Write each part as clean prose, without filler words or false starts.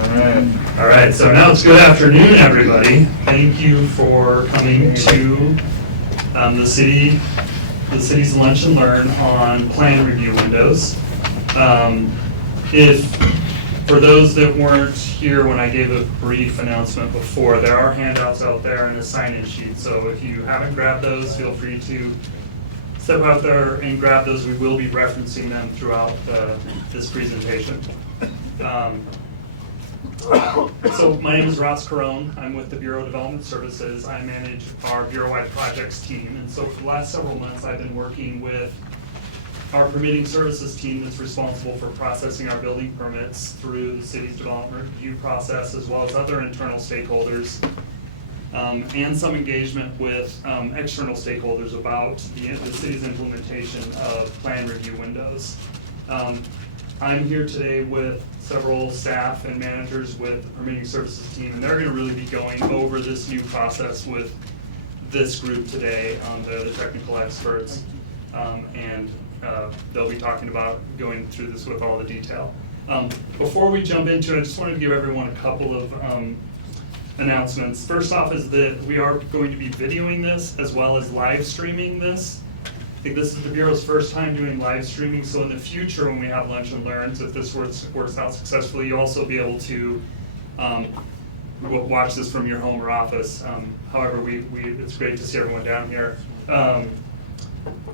All right, so now it's good afternoon, everybody. Thank you for coming to the city's Lunch and Learn on plan review windows. For those that weren't here when I gave a brief announcement before, there are handouts out there and a sign-in sheet. So if you haven't grabbed those, feel free to step out there and grab those. We will be referencing them throughout this presentation. So my name is Ross Carone. I'm with the Bureau of Development Services. I manage our Bureau-wide projects team. And so for the last several months, I've been working with our permitting services team that's responsible for processing our building permits through the city's development review process, as well as other internal stakeholders, and some engagement with external stakeholders about the city's implementation of plan review windows. I'm here today with several staff and managers with the permitting services team, and they're going to really be going over this new process with this group today, the technical experts, and they'll be talking about going through this with all the detail. Before we jump into it, I just wanted to give everyone a couple of announcements. First off is that we are going to be videoing this as well as live streaming this. I think this is the Bureau's first time doing live streaming, so in the future when we have Lunch and Learns, if this works out successfully, you'll also be able to watch this from your home or office. However, it's great to see everyone down here.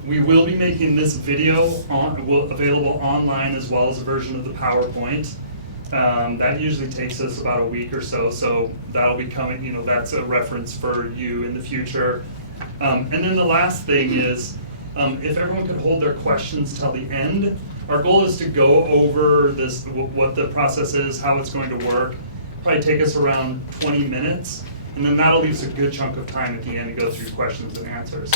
We will be making this video available online as well as a version of the PowerPoint. That usually takes us about a week or so that'll be coming, that's a reference for you in the future. And then the last thing is, if everyone could hold their questions till the end. Our goal is to go over this, what the process is, how it's going to work. Probably take us around 20 minutes, and then that'll leave us a good chunk of time at the end to go through questions and answers.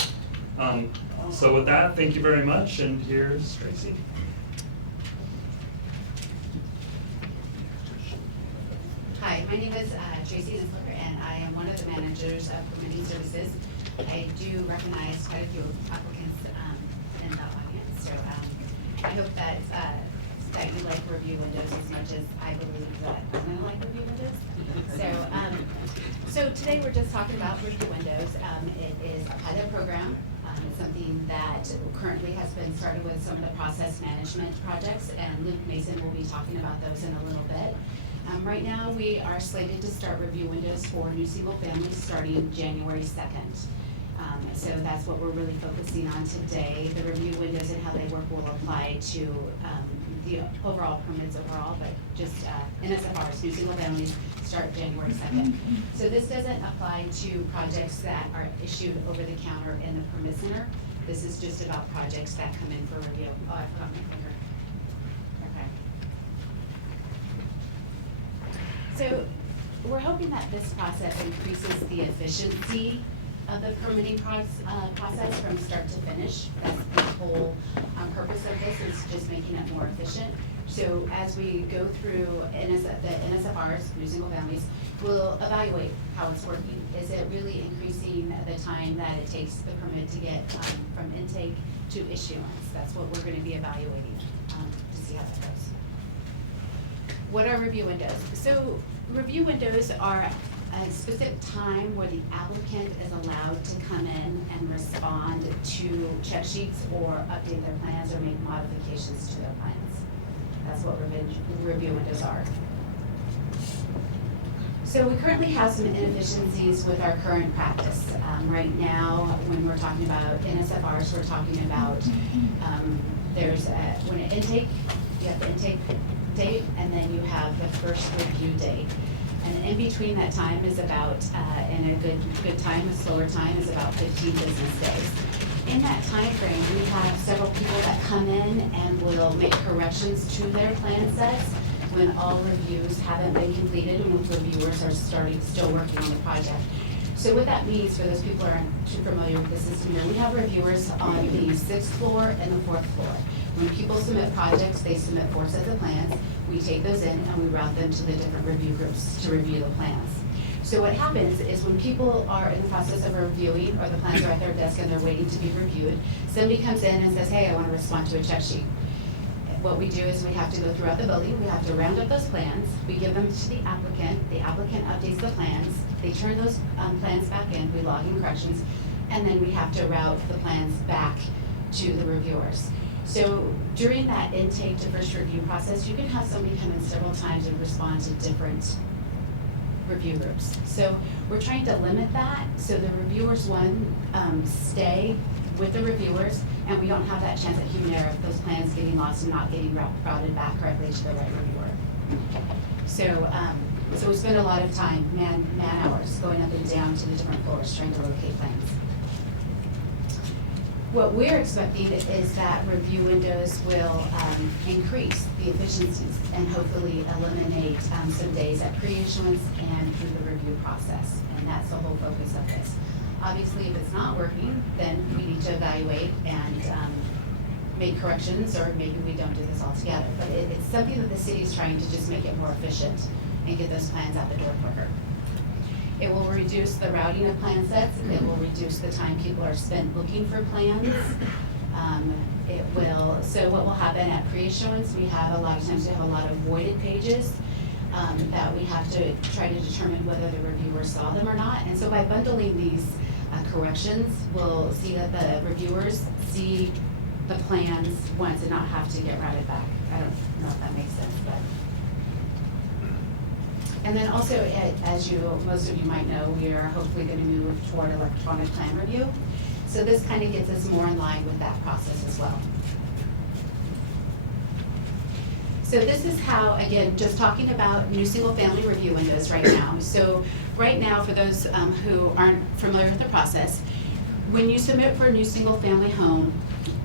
So with that, thank you very much, and here's Tracy. Hi, my name is Tracy Nisler, and I am one of the managers of permitting services. I do recognize quite a few applicants in the audience, so I hope that you like review windows as much as I believe that I'm going to like review windows. So today we're just talking about review windows. It is a pilot program. It's something that currently has been started with some of the process management projects, and Luke Mason will be talking about those in a little bit. Right now we are slated to start review windows for new single families starting January 2nd. So that's what we're really focusing on today. The review windows and how they work will apply to the overall permits overall, but just NSFRs, new single families, start January 2nd. So this doesn't apply to projects that are issued over the counter in the permit center. This is just about projects that come in for review. Oh, I forgot my finger. Okay. So we're hoping that this process increases the efficiency of the permitting process from start to finish. That's the whole purpose of this, is just making it more efficient. So as we go through the NSFRs, new single families, we'll evaluate how it's working. Is it really increasing the time that it takes the permit to get from intake to issuance? That's what we're going to be evaluating to see how that goes. What are review windows? So review windows are a specific time where the applicant is allowed to come in and respond to check sheets or update their plans or make modifications to their plans. That's what review windows are. So we currently have some inefficiencies with our current practice. Right now, when we're talking about NSFRs, we're talking about when an intake, you have the intake date, and then you have the first review date. And in between that time is about, and a good time, a slower time is about 15 business days. In that time frame, we have several people that come in and will make corrections to their plan sets when all reviews haven't been completed and when reviewers are still working on the project. So what that means for those people who aren't too familiar with the system here, we have reviewers on the 6th floor and the 4th floor. When people submit projects, they submit 4 sets of plans. We take those in and we route them to the different review groups to review the plans. So what happens is when people are in the process of reviewing, or the plans are at their desk and they're waiting to be reviewed, somebody comes in and says, hey, I want to respond to a check sheet. what we do is we have to go throughout the building, we have to round up those plans, we give them to the applicant updates the plans, they turn those plans back in, we log in corrections, and then we have to route the plans back to the reviewers. So during that intake to first review process, you can have somebody come in several times and respond to different review groups. So we're trying to limit that, so the reviewers, stay with the reviewers, and we don't have that chance at human error of those plans getting lost and not getting routed back correctly to the right reviewer. So we spend a lot of time, man hours, going up and down to the different floors trying to locate plans. What we're expecting is that review windows will increase the efficiencies and hopefully eliminate some days at pre-issuance and through the review process. And that's the whole focus of this. Obviously, if it's not working, then we need to evaluate and make corrections, or maybe we don't do this altogether. But it's something that the city is trying to just make it more efficient and get those plans out the door quicker. It will reduce the routing of plan sets. It will reduce the time people are spent looking for plans. So what will happen at pre-issuance, we have a lot of times we have a lot of voided pages that we have to try to determine whether the reviewer saw them or not. And so by bundling these corrections, we'll see that the reviewers see the plans once and not have to get routed back. I don't know if that makes sense, but. And then also, as most of you might know, we are hopefully going to move toward electronic plan review. So this kind of gets us more in line with that process as well. So this is how, again, just talking about new single-family review windows right now. So right now, for those who aren't familiar with the process, when you submit for a new single-family home,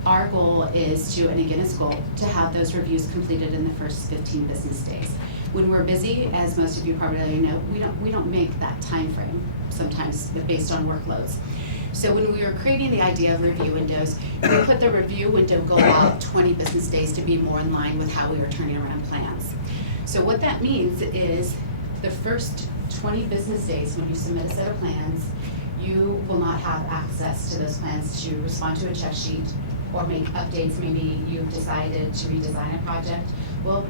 our goal is to, and again it's goal, to have those reviews completed in the first 15 business days. When we're busy, as most of you probably know, we don't make that time frame sometimes based on workloads. So when we were creating the idea of review windows, we put the review window goal out 20 business days to be more in line with how we were turning around plans. So what that means is the first 20 business days when you submit a set of plans, you will not have access to those plans to respond to a check sheet or make updates. Maybe you've decided to redesign a project. Well,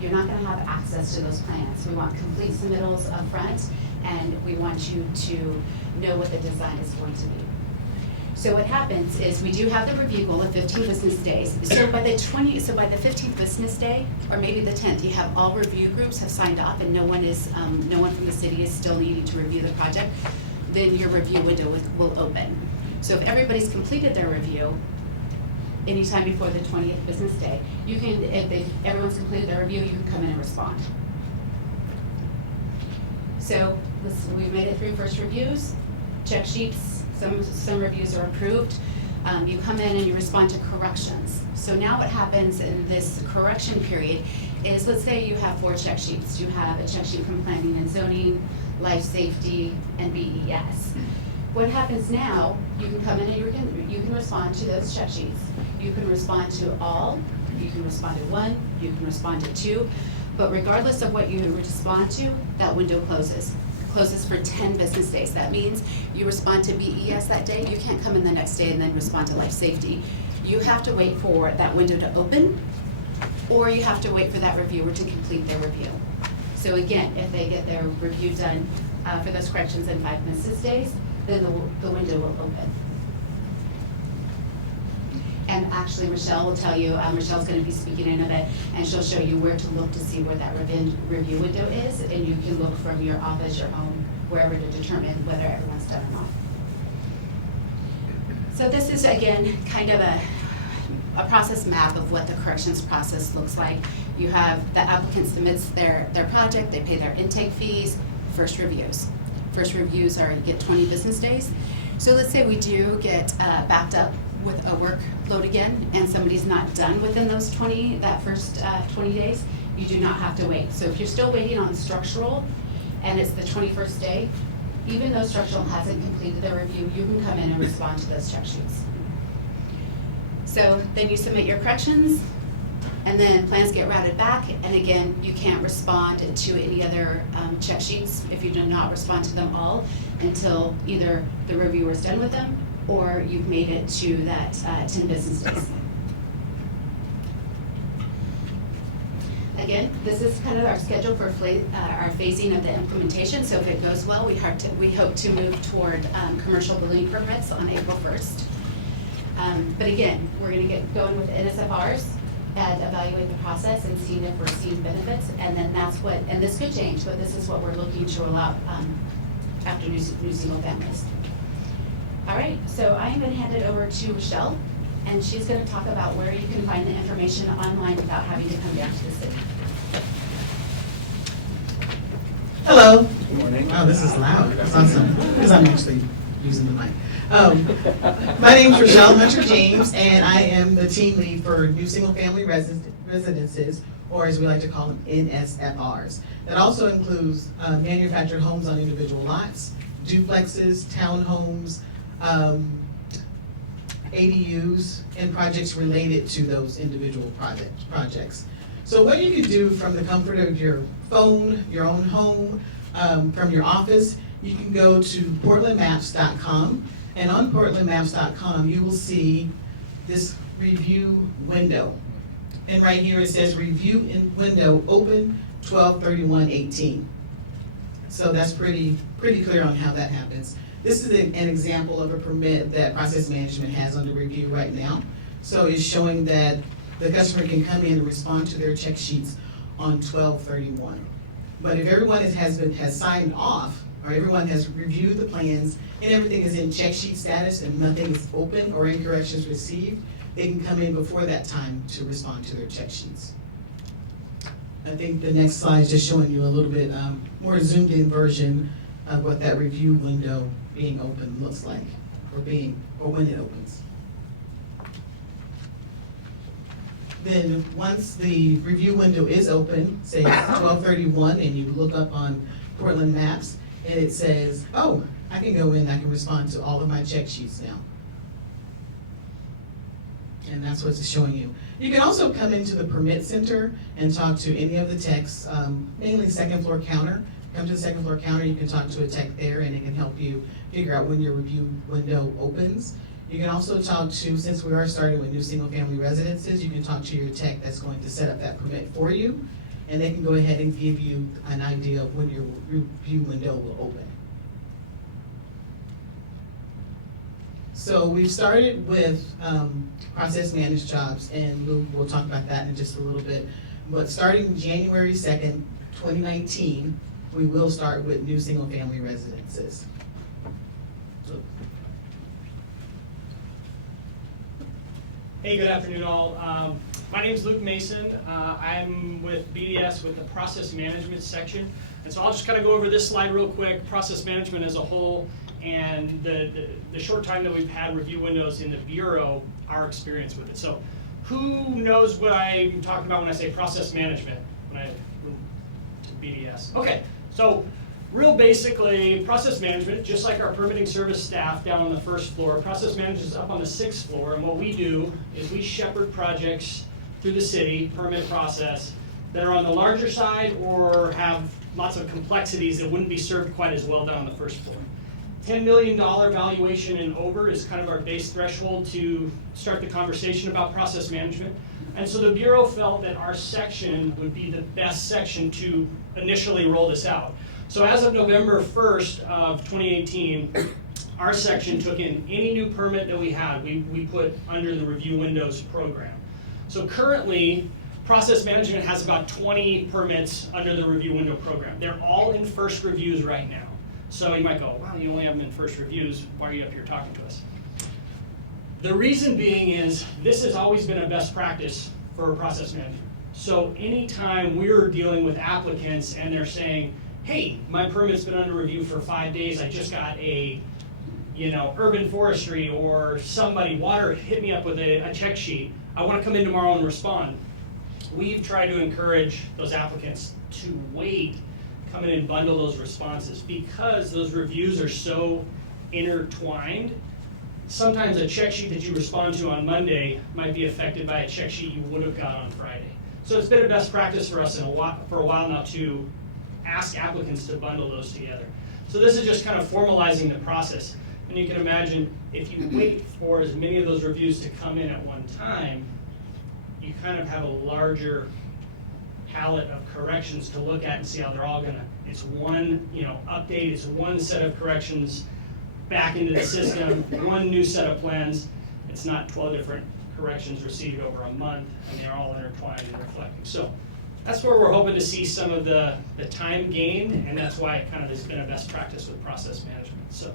you're not going to have access to those plans. We want complete submittals up front, and we want you to know what the design is going to be. So what happens is we do have the review goal of 15 business days. So by the 15th business day, or maybe the 10th, you have all review groups have signed off, and no one from the city is still needing to review the project. Then your review window will open. So if everybody's completed their review, anytime before the 20th business day, you can, if everyone's completed their review, you can come in and respond. So we've made it through first reviews, check sheets, some reviews are approved. You come in and you respond to corrections. So now what happens in this correction period is, let's say you have 4 check sheets. You have a check sheet from planning and zoning, life safety, and BES. What happens now, you can come in and you can respond to those check sheets. You can respond to all, you can respond to 1, you can respond to 2, but regardless of what you respond to, that window closes. It closes for 10 business days. That means you respond to BES that day, you can't come in the next day and then respond to life safety. You have to wait for that window to open, or you have to wait for that reviewer to complete their review. So again, if they get their review done for those corrections in 5 business days, then the window will open. And actually, Michelle will tell you, Michelle's going to be speaking in a bit, and she'll show you where to look to see where that review window is, and you can look from your office, your home, wherever to determine whether everyone's done or not. So this is, again, kind of a process map of what the corrections process looks like. You have the applicant submits their project, they pay their intake fees, first reviews. First reviews are, you get 20 business days. So let's say we do get backed up with a workload again, and somebody's not done within those that first 20 days, you do not have to wait. So if you're still waiting on structural, and it's the 21st day, even though structural hasn't completed their review, you can come in and respond to those check sheets. So then you submit your corrections, and then plans get routed back, and again, you can't respond to any other check sheets if you do not respond to them all until either the reviewer's done with them or you've made it to that 10 business days. Again, this is kind of our schedule for our phasing of the implementation, so if it goes well, we hope to move toward commercial building permits on April 1st. But again, we're going to get going with NSFRs and evaluate the process and see if we're seeing benefits, and then and this could change, but this is what we're looking to roll out after new single families. All right, so I'm going to hand it over to Rochelle, and she's going to talk about where you can find the information online without having to come down to the city. Hello. Good morning. Oh, this is loud. That's awesome. Because I'm actually using the mic. My name's Rochelle Hunter James, and I am the team lead for new single-family residences, or as we like to call them, NSFRs. That also includes manufactured homes on individual lots, duplexes, townhomes, ADUs, and projects related to those individual projects. So what you can do from the comfort of your phone, your own home, from your office, you can go to portlandmaps.com, and on portlandmaps.com you will see this review window. And right here it says review window open 12/31/18. So that's pretty clear on how that happens. This is an example of a permit that process management has under review right now. So it's showing that the customer can come in and respond to their check sheets on 12/31. But if everyone has signed off, or everyone has reviewed the plans and everything is in check sheet status and nothing is open or incorrections received, they can come in before that time to respond to their check sheets. I think the next slide is just showing you a little bit more zoomed in version of what that review window being open looks like, or when it opens. Then once the review window is open, say it's 12/31, and you look up on Portland Maps, and it says, oh, I can go in, I can respond to all of my check sheets now. And that's what it's showing you. You can also come into the permit center and talk to any of the techs, mainly second floor counter. Come to the second floor counter, you can talk to a tech there, and it can help you figure out when your review window opens. You can also talk to, since we are starting with new single family residences, you can talk to your tech that's going to set up that permit for you, and they can go ahead and give you an idea of when your review window will open. So we've started with process managed jobs, and we'll talk about that in just a little bit. But starting January 2nd, 2019, we will start with new single family residences. Hey, good afternoon all. My name is Luke Mason. I'm with BDS with the process management section. And so I'll just kind of go over this slide real quick, process management as a whole, and the short time that we've had review windows in the Bureau, our experience with it. So who knows what I'm talking about when I say process management, when BDS? Okay, so real basically, process management, just like our permitting service staff down on the first floor, process management is up on the 6th floor, and what we do is we shepherd projects through the city, permit process, that are on the larger side or have lots of complexities that wouldn't be served quite as well down on the first floor. $10 million valuation and over is kind of our base threshold to start the conversation about process management. And so the Bureau felt that our section would be the best section to initially roll this out. So as of November 1st of 2018, our section took in any new permit that we had, we put under the review windows program. So currently, process management has about 20 permits under the review window program. They're all in first reviews right now. So you might go, wow, you only have them in first reviews, why are you up here talking to us? The reason being is this has always been a best practice for process management. So anytime we're dealing with applicants and they're saying, hey, my permit's been under review for 5 days, I just got a, urban forestry or somebody, water hit me up with a check sheet, I want to come in tomorrow and respond. We've tried to encourage those applicants to wait, come in and bundle those responses, because those reviews are so intertwined. Sometimes a check sheet that you respond to on Monday might be affected by a check sheet you would have got on Friday. So it's been a best practice for us for a while now to ask applicants to bundle those together. So this is just kind of formalizing the process. And you can imagine if you wait for as many of those reviews to come in at one time, you kind of have a larger palette of corrections to look at and see how they're all gonna, it's one, update, it's one set of corrections back into the system, one new set of plans. It's not 12 different corrections received over a month, and they're all intertwined and reflecting. So that's where we're hoping to see some of the time gained, and that's why it kind of has been a best practice with process management. So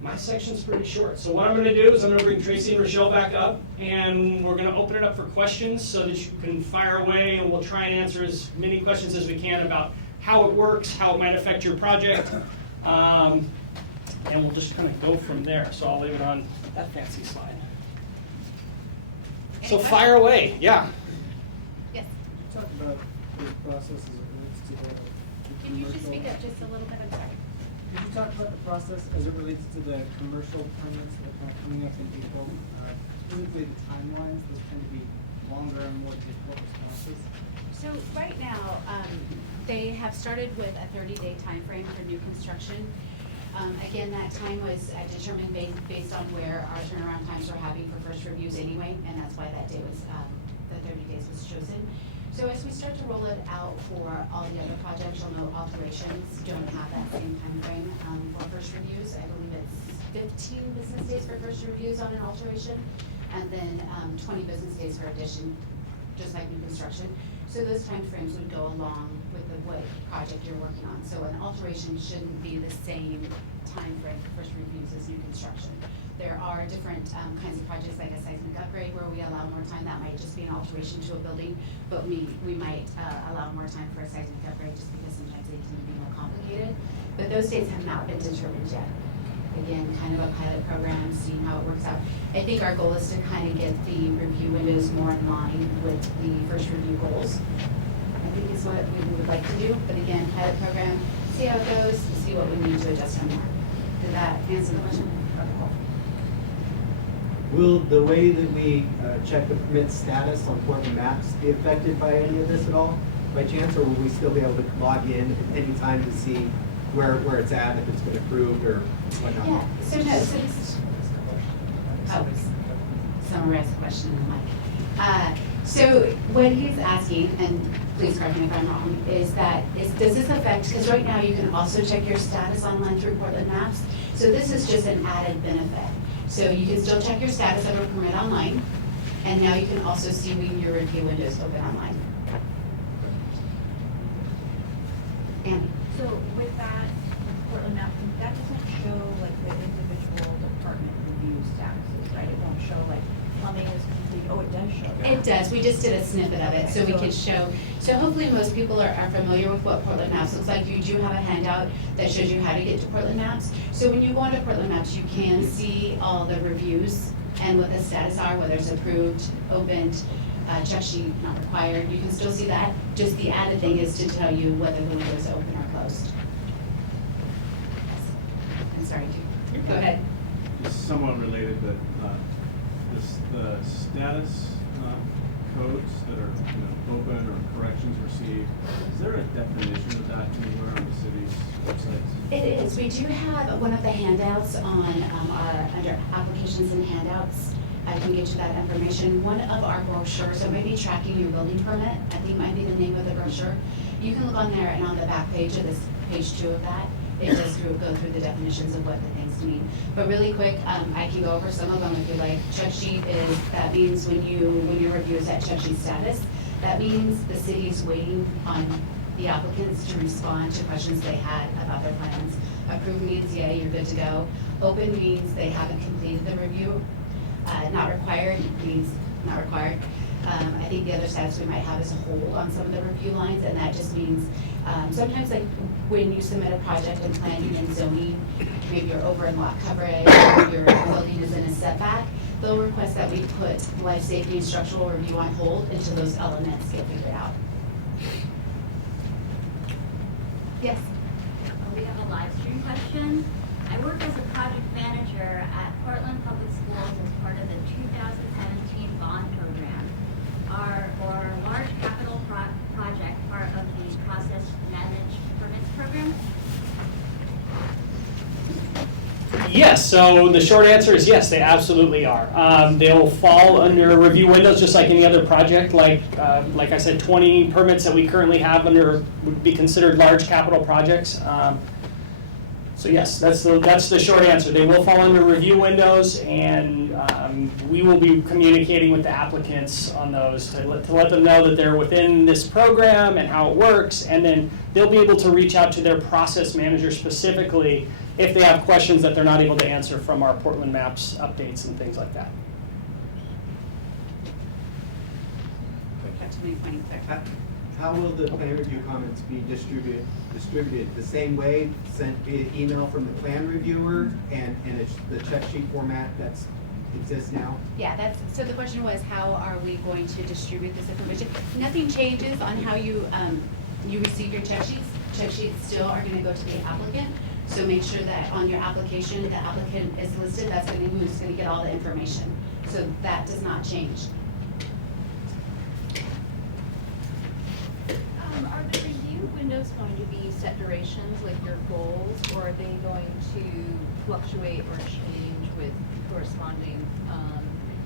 my section's pretty short. So what I'm gonna do is I'm gonna bring Tracy and Rochelle back up, and we're gonna open it up for questions so that you can fire away, and we'll try and answer as many questions as we can about how it works, how it might affect your project, and we'll just kind of go from there. So I'll leave it on that fancy slide. So fire away, yeah. Yes. Talk about the process as it relates to the Can you just commercial- speak up just a little bit? I'm sorry. Could you talk about the process as it relates to the commercial permits that are kind of coming up in April? Specifically the timelines, those tend to be longer and more difficult responses. So right now, they have started with a 30-day timeframe for new construction. Again, that time was determined based on where our turnaround times were having for first reviews anyway, and that's why that day was, the 30 days was chosen. So as we start to roll it out for all the other projects, you'll know alterations don't have that same timeframe for first reviews. I believe it's 15 business days for first reviews on an alteration, and then 20 business days for addition, just like new construction. So those timeframes would go along with what project you're working on. So an alteration shouldn't be the same timeframe for first reviews as new construction. There are different kinds of projects like a seismic upgrade where we allow more time. That might just be an alteration to a building, but we might allow more time for a seismic upgrade just because sometimes they tend to be more complicated. But those dates have not been determined yet. Again, kind of a pilot program, seeing how it works out. I think our goal is to kind of get the review windows more in line with the first review goals. I think is what we would like to do, but again, pilot program, see how it goes, see what we need to adjust on more. Did that answer the question? Will the way that we check the permit status on Portland Maps be affected by any of this at all, by chance, or will we still be able to log in at any time to see where it's at, if it's been approved or whatnot? Yeah, so no, so this, summarize the question in the mic. So what he's asking, and please correct me if I'm wrong, is does this affect, because right now you can also check your status online through Portland Maps, so this is just an added benefit. So you can still check your status of a permit online, and now you can also see when your review windows open online. Andy? So with that, Portland Map, that doesn't show like the individual department review statuses, right? It won't show like plumbing is complete. Oh, it does show that. It does, we just did a snippet of it, so we could show, so hopefully most people are familiar with what Portland Maps looks like. You do have a handout that shows you how to get to Portland Maps. So when you go onto Portland Maps, you can see all the reviews and what the status are, whether it's approved, opened, check sheet not required. You can still see that. Just the added thing is to tell you whether the window is open or closed. I'm sorry, go ahead. It's somewhat related, but the status codes that are open or corrections received, is there a definition of that anywhere on the city's websites? It is. We do have one of the handouts on under applications and handouts. I can get you that information. One of our brochures, so maybe tracking your building permit, I think might be the name of the brochure. You can look on there, and on the back page of this, page 2 of that, it does go through the definitions of what the things mean. But really quick, I can go over some of them if you like. Check sheet that means when your review is at check sheet status, that means the city's waiting on the applicants to respond to questions they had about their plans. Approved means, yeah, you're good to go. Open means they haven't completed the review. Not required means not required. I think the other status we might have is a hold on some of the review lines, and that just means sometimes like when you submit a project in planning and zoning, maybe you're over in lot coverage, or your building is in a setback, they'll request that we put life safety and structural review on hold until those elements get figured out. Yes? We have a live stream question. I work as a project manager at Portland Public Schools as part of the 2017 bond program. Are large capital project part of the process managed permits program? Yes, so the short answer is yes, they absolutely are. They'll fall under review windows just like any other project. Like I said, 20 permits that we currently have under would be considered large capital projects. So yes, that's the short answer. They will fall under review windows, and we will be communicating with the applicants on those to let them know that they're within this program and how it works, and then they'll be able to reach out to their process manager specifically if they have questions that they're not able to answer from our Portland Maps updates and things like that. Got too many points there. How will the plan review comments be distributed? The same way, sent via email from the plan reviewer and it's the check sheet format that exists now? Yeah, so the question was, how are we going to distribute this information? Nothing changes on how you receive your check sheets. Check sheets still are gonna go to the applicant. So make sure that on your application, the applicant is listed, that's gonna be who's gonna get all the information. So that does not change. Are the review windows going to be set durations, like your goals, or are they going to fluctuate or change with corresponding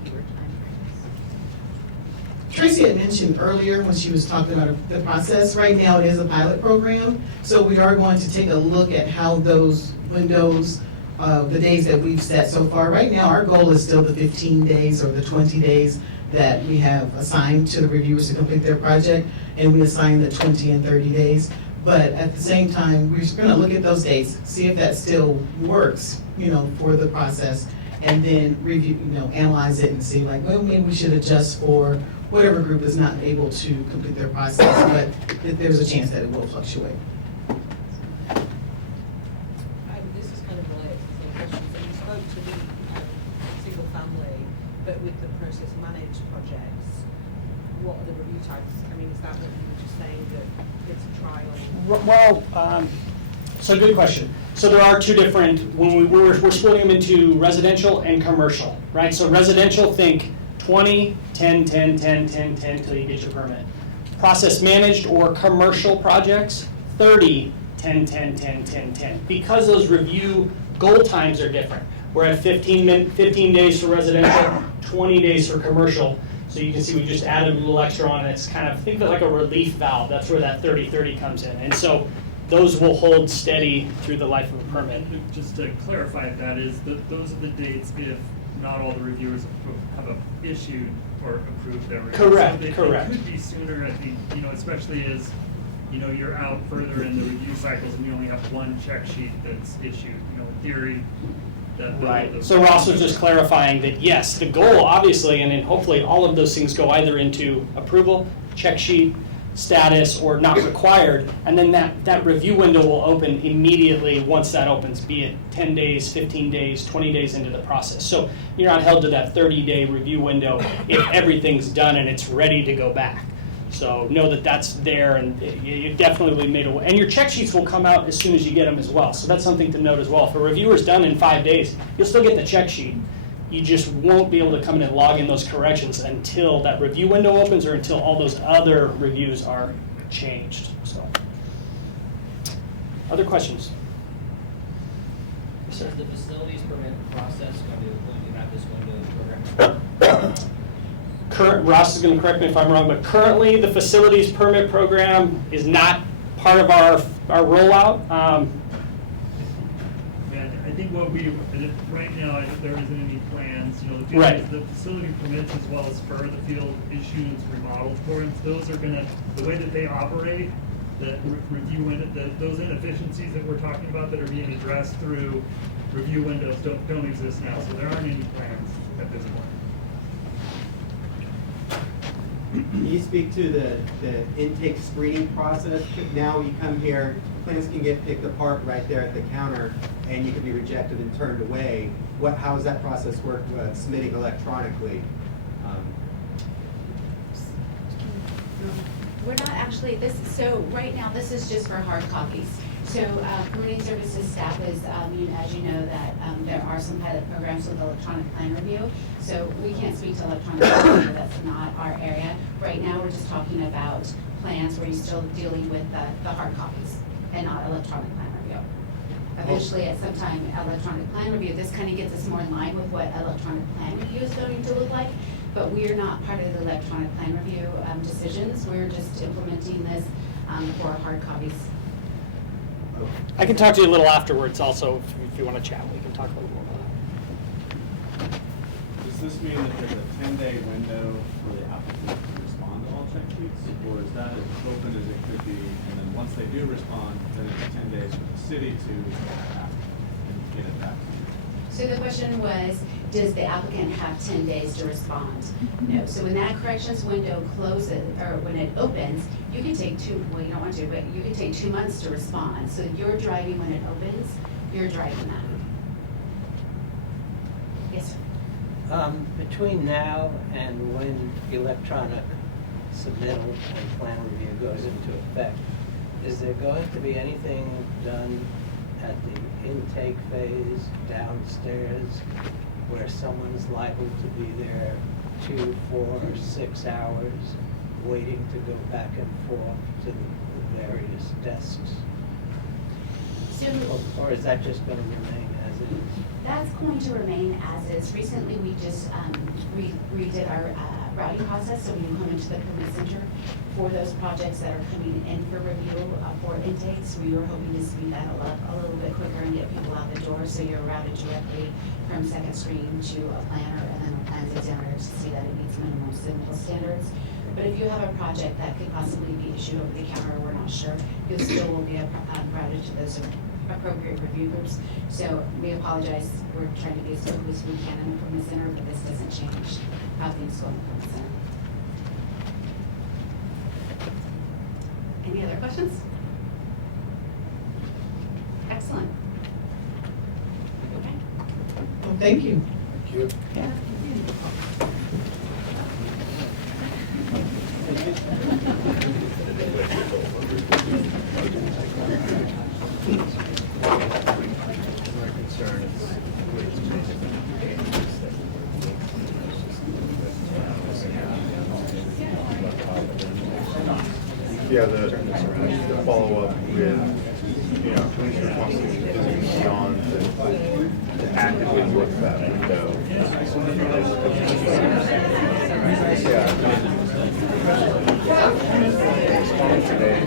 reviewer timeframes? Tracy had mentioned earlier when she was talking about the process, right now it is a pilot program, so we are going to take a look at how those windows, the days that we've set so far. Right now, our goal is still the 15 days or the 20 days that we have assigned to the reviewers to complete their project, and we assign the 20 and 30 days. But at the same time, we're gonna look at those dates, see if that still works, for the process, and then review, analyze it and see like, well, maybe we should adjust for whatever group is not able to complete their process, but there's a chance that it will fluctuate. This is kind of related to the question. So you spoke to the single family, but with the process managed projects, what are the review times? I mean, is that what you were just saying, that it's a trial? Well, so good question. So there are two different, when we're splitting them into residential and commercial, right? So residential, think 20, 10, 10, 10, 10, 10 until you get your permit. Process managed or commercial projects, 30, 10, 10, 10, 10, 10. Because those review goal times are different. We're at 15 days for residential, 20 days for commercial. So you can see we just added a little extra on, and it's kind of, think of it like a relief valve. That's where that 30-30 comes in. And so those will hold steady through the life of a permit. Just to clarify, that is, those are the dates if not all the reviewers have issued or approved their review. Correct, So correct. It could be sooner, I think, especially as, you're out further in the review cycles and you only have one check sheet that's issued, in theory. Right. So Ross was just clarifying that yes, the goal obviously, and then hopefully all of those things go either into approval, check sheet, status, or not required, and then that review window will open immediately once that opens, be it 10 days, 15 days, 20 days into the process. So you're not held to that 30-day review window if everything's done and it's ready to go back. So know that that's there, and you definitely made a, and your check sheets will come out as soon as you get them as well. So that's something to note as well. If a reviewer's done in 5 days, you'll still get the check sheet. You just won't be able to come in and log in those corrections until that review window opens or until all those other reviews are changed. So, other questions? Is the facilities permit process going to have this window program? Ross is going to correct me if I'm wrong, but currently the facilities permit program is not part of our rollout. I think right now, there isn't any plans, Right. the facility permits as well as further field issues, remodel programs, those are the way that they operate, the review window, those inefficiencies that we're talking about that are being addressed through review windows don't exist now, so there aren't any plans at this point. Can you speak to the intake screening process? Now you come here, plans can get picked apart right there at the counter, and you can be rejected and turned away. How does that process work, submitting electronically? We're not actually, so right now, this is just for hard copies. So permitting services staff is, as you know, that there are some pilot programs with electronic plan review. So we can't speak to electronic plan review, that's not our area. Right now, we're just talking about plans where you're still dealing with the hard copies and not electronic plan review. eventually at some time electronic plan review. This kind of gets us more in line with what electronic plan review is going to look like. But we are not part of the electronic plan review decisions. We're just implementing this for hard copies. I can talk to you a little afterwards also, if you want to chat, we can talk a little more about that. Does this mean that there's a 10-day window for the applicant to respond to all check sheets? Or is that as open as it could be, and then once they do respond, then it's 10 days for the city to act and get it back to you? So the question was, does the applicant have 10 days to respond? No. So when that corrections window closes, or when it opens, you can take well, you don't want to, but you can take 2 months to respond. So you're driving when it opens, you're driving that. Yes, sir. Between now and when electronic submittal and plan review goes into effect, is there going to be anything done at the intake phase downstairs where someone's liable to be there 2, 4, 6 hours waiting to go back and forth to the various desks? So Or is that just going to remain as it is? that's going to remain as is. Recently, we just redid our routing process, so we can come into the permit center for those projects that are coming in for review for intakes. We were hoping to speed that up a little bit quicker and get people out the door, so you're routed directly from second screen to a planner and then a plans examiner to see that it meets minimum simple standards. But if you have a project that could possibly be issued over the counter, we're not sure, you still will be routed to those appropriate review groups. So we apologize, we're trying to be as quick as we can in the permit center, but this doesn't change how things go in the permit center. Any other questions? Excellent. Okay. Well, thank you. Thank you. Yeah. Yeah, the follow-up with, police responsibility beyond the actively look that window. Yeah. Today,